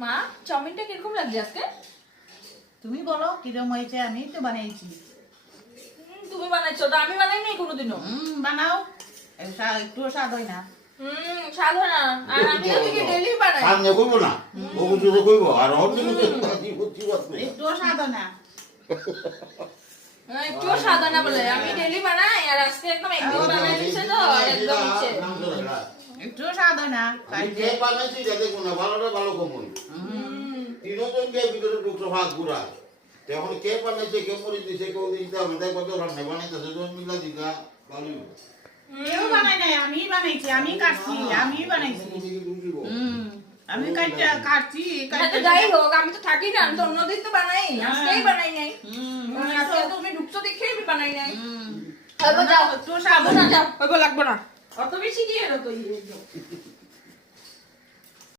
মা চাউমিনটা কিরকম লাগছে আজকে? তুমি বলো কিরম হয়েছে, আমি তো বানিয়েছি। তুমি বানাইছো তো, আমি বানাই নাই কোনোদিনও। বানাও, একটুও স্বাদ হয় না। স্বাদ হয় না। আর আমি এদিকে ডেইলি বানাই। সামনে কইব না ও কিছু কইব আর অন্যদিকে বুঝছি বাসনে একটুও স্বাদ হয় না। একটুও স্বাদ হয় না বলে আমি ডেইলি বানাই, আর আজকে একদম একদিন বানাই দিছে তো একদম ইচ্ছে। একটুও স্বাদ হয় না। আমি কে বানাইছি যাতে কোন ভালোটা ভালো কমই তিনজন কে ভিতরে ঢুকছো ভাগ পুরা এখন কে বানাইছে কে মরি দিছে কেউ দিতে আমাদের কত রান্না বানাইতেছে তো মিলা দিকা ভালো কেউ বানাই নাই, আমি বানাইছি, আমি কাটছি, আমি বানাইছি। আমি কাটছি আচ্ছা যাই হোক, আমি তো থাকি না, আমি তো অন্যদিন তো বানাই, আজকেই বানাই নাই। আজকে তুমি ঢুকছো দেখে আমি বানাই নাই। যাও, একটুও স্বাদ যাও, হয় না। যাও, লাগবো না, অত বেশি দিয়ে এলো তো